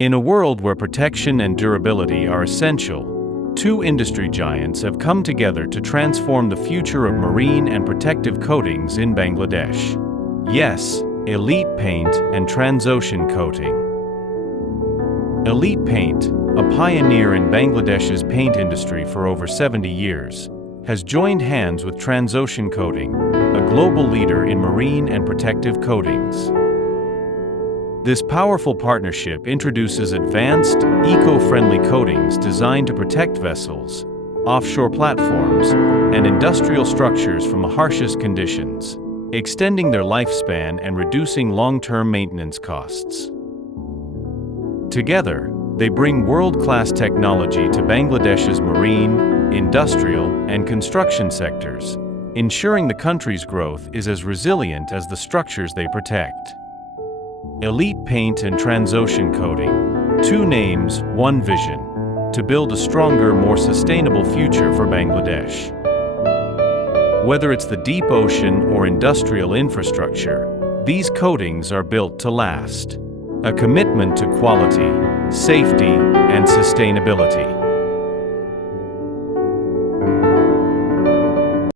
In a world where protection and durability are essential, two industry giants have come together to transform the future of marine and protective coatings in Bangladesh. Yes, Elite Paint and Transocean Coating. Elite Paint, a pioneer in Bangladesh's paint industry for over 70 years, has joined hands with Transocean Coating, a global leader in marine and protective coatings. This powerful partnership introduces advanced, eco-friendly coatings designed to protect vessels, offshore platforms, and industrial structures from the harshest conditions, extending their lifespan and reducing long-term maintenance costs. Together, they bring world-class technology to Bangladesh's marine, industrial, and construction sectors, ensuring the country's growth is as resilient as the structures they protect. Elite Paint and Transocean Coating, two names, one vision, to build a stronger, more sustainable future for Bangladesh. Whether it's the deep ocean or industrial infrastructure, these coatings are built to last. A commitment to quality, safety, and sustainability.